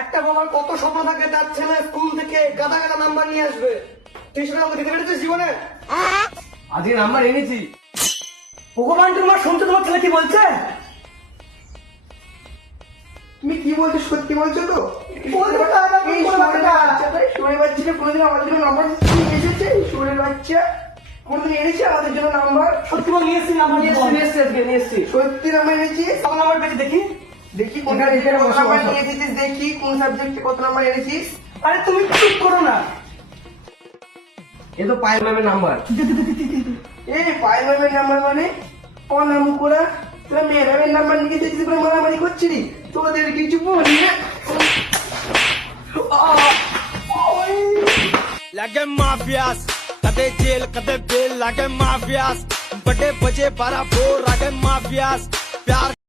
একটা বাবার কত স্বপ্ন থাকে তার ছেলে স্কুল থেকে গাদা গাদা নাম্বার নিয়ে আসবে। তুই সেটা আমাকে দিতে পেরেছিস জীবনে? আজকে নাম্বার এনেছি। ভগবান তোমার শুনছো তোমার ছেলে কি বলছে? তুমি কি বলছো, সত্যি বলছো তো? বলতে পারবে না, এই বলতে পারবে শুয়োরের না। বাচ্চাটা, শুয়োরের বাচ্চাটা কোনোদিন আমাদের জন্য নাম্বার এসেছে? এই শুয়োরের বাচ্চা কোনোদিন এনেছে আমাদের জন্য নাম্বার? সত্যি বল, নিয়ে এসছি নাম্বার, নিয়ে এসছি আজকে নিয়ে এসছি। সত্যি নাম্বার এনেছিস? আমার নাম্বার পেয়েছি দেখি। দেখি কোন এখানে, এখানে বসো, নাম্বার বসো। নিয়ে এসেছিস, দেখি কোন সাবজেক্টে কত নাম্বার এনেছিস। আরে তুমি চুপ করো না। এ তো পায়েল ম্যামের নাম্বার। এই পায়েল ম্যামের নাম্বার মানে অনামু করা? তোরা ম্যাডামের নাম্বার নিয়ে এসেছিস বলে মারামারি করছিলি? তোদের কিছু বলি না। लागे माफियास कदे जेल कदे बेल लागे माफियास बड़े बजे 12 4 लागे माफियास प्यार